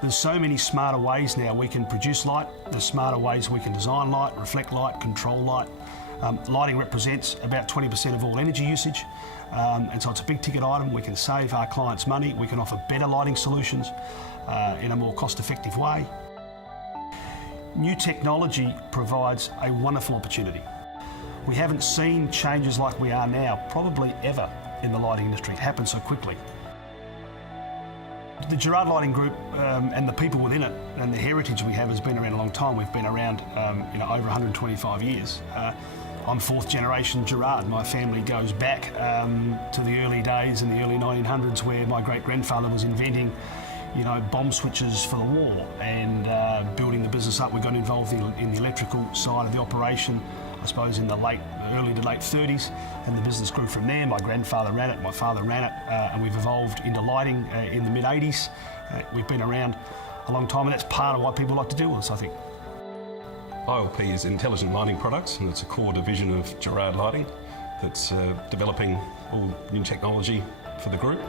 There's so many smarter ways now we can produce light. There's smarter ways we can design light, reflect light, control light. Lighting represents about 20% of all energy usage, and so it's a big ticket item. We can save our clients money. We can offer better lighting solutions in a more cost-effective way. New technology provides a wonderful opportunity. We haven't seen changes like we are now, probably ever, in the lighting industry. It happens so quickly. The Gerard Lighting Group and the people within it and the heritage we have has been around a long time. We've been around over 125 years. I'm fourth generation Gerard. My family goes back to the early days in the early 1900s where my great-grandfather was inventing bomb switches for the war and building the business up. We got involved in the electrical side of the operation, I suppose in the early to late 30s, and the business grew from there. My grandfather ran it, my father ran it, and we've evolved into lighting in the mid-80s. We've been around a long time, and that's part of what people like to do with us, I think. ILP is Intelligent Lighting Products, and it's a core division of Gerard Lighting that's developing all new technology for the group.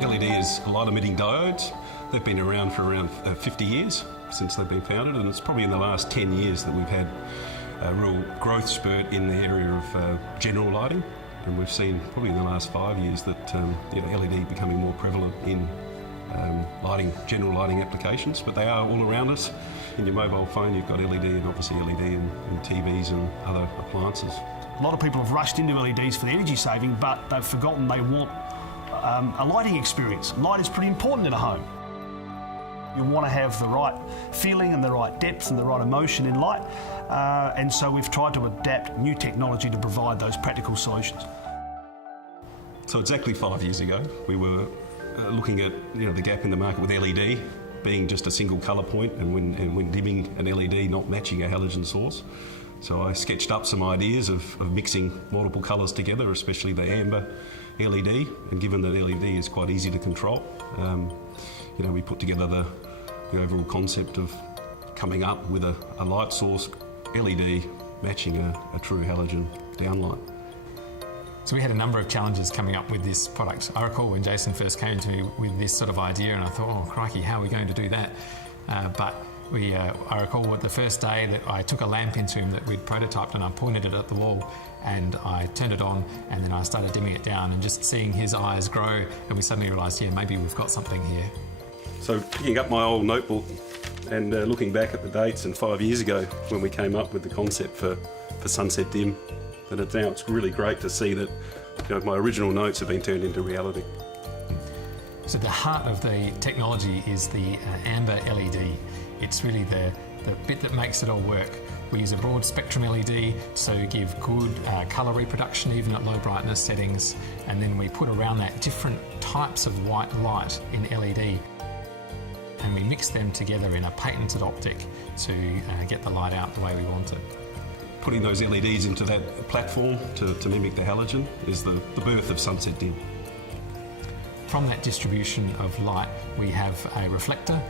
LED is light-emitting diodes. They've been around for around 50 years since they've been founded, and it's probably in the last 10 years that we've had a real growth spurt in the area of general lighting, and we've seen probably in the last 5 years that LED becoming more prevalent in general lighting applications, but they are all around us. In your mobile phone you've got LED, and obviously LED in TVs and other appliances. A lot of people have rushed into LEDs for the energy saving, but they've forgotten they want a lighting experience. Light is pretty important in a home. You want to have the right feeling and the right depth and the right emotion in light, and so we've tried to adapt new technology to provide those practical solutions. So exactly 5 years ago we were looking at the gap in the market with LED being just a single colour point, and when dimming an LED not matching a halogen source. So I sketched up some ideas of mixing multiple colours together, especially the amber LED, and given that LED is quite easy to control, we put together the overall concept of coming up with a light source LED matching a true halogen downlight. So we had a number of challenges coming up with this product. I recall when Jason first came to me with this sort of idea, and I thought, oh crikey, how are we going to do that? But I recall the first day that I took a lamp into him that we'd prototyped, and I pointed it at the wall and I turned it on, and then I started dimming it down, and just seeing his eyes grow, and we suddenly realised, yeah, maybe we've got something here. So picking up my old notebook and looking back at the dates, and 5 years ago when we came up with the concept for Sunset Dim, that it's really great to see that my original notes have been turned into reality. So the heart of the technology is the amber LED. It's really the bit that makes it all work. We use a broad spectrum LED to give good colour reproduction even at low brightness settings, and then we put around that different types of white light in LED, and we mix them together in a patented optic to get the light out the way we want it. Putting those LEDs into that platform to mimic the halogen is the birth of Sunset Dim. From that distribution of light, we have a reflector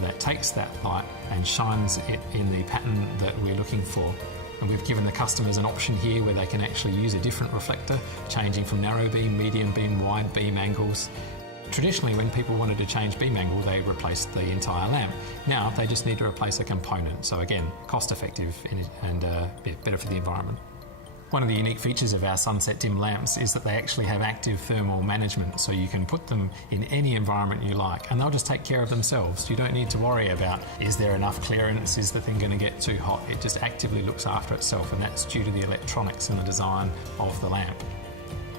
that takes that light and shines it in the pattern that we're looking for. And we've given the customers an option here where they can actually use a different reflector, changing from narrow beam, medium beam, wide beam angles. Traditionally, when people wanted to change beam angle, they replaced the entire lamp. Now they just need to replace a component. So again, cost effective and better for the environment. One of the unique features of our Sunset Dim lamps is that they actually have active thermal management, so you can put them in any environment you like and they'll just take care of themselves. You don't need to worry about, is there enough clearance, is the thing going to get too hot? It just actively looks after itself, and that's due to the electronics and the design of the lamp.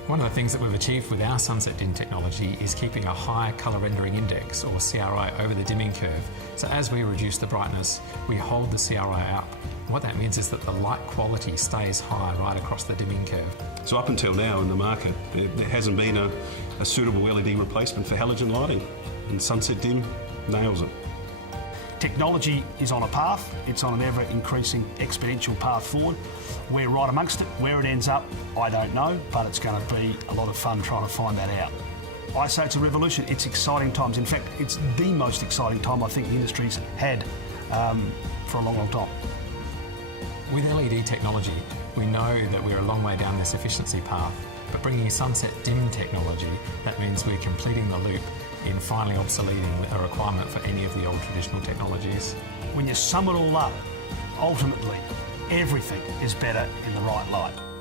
One of the things that we've achieved with our Sunset Dim technology is keeping a high colour rendering index, or CRI, over the dimming curve. So as we reduce the brightness, we hold the CRI up. What that means is that the light quality stays high right across the dimming curve. So up until now in the market, there hasn't been a suitable LED replacement for halogen lighting, and Sunset Dim nails it. Technology is on a path. It's on an ever-increasing exponential path forward. We're right amongst it. Where it ends up, I don't know, but it's going to be a lot of fun trying to find that out. I say it's a revolution. It's exciting times. In fact, it's the most exciting time I think the industry's had for a long, long time. With LED technology, we know that we're a long way down this efficiency path, But bringing sunset dim technology, that means we're completing the loop in finally obsoleting a requirement for any of the old traditional technologies. When you sum it all up, ultimately, everything is better in the right light.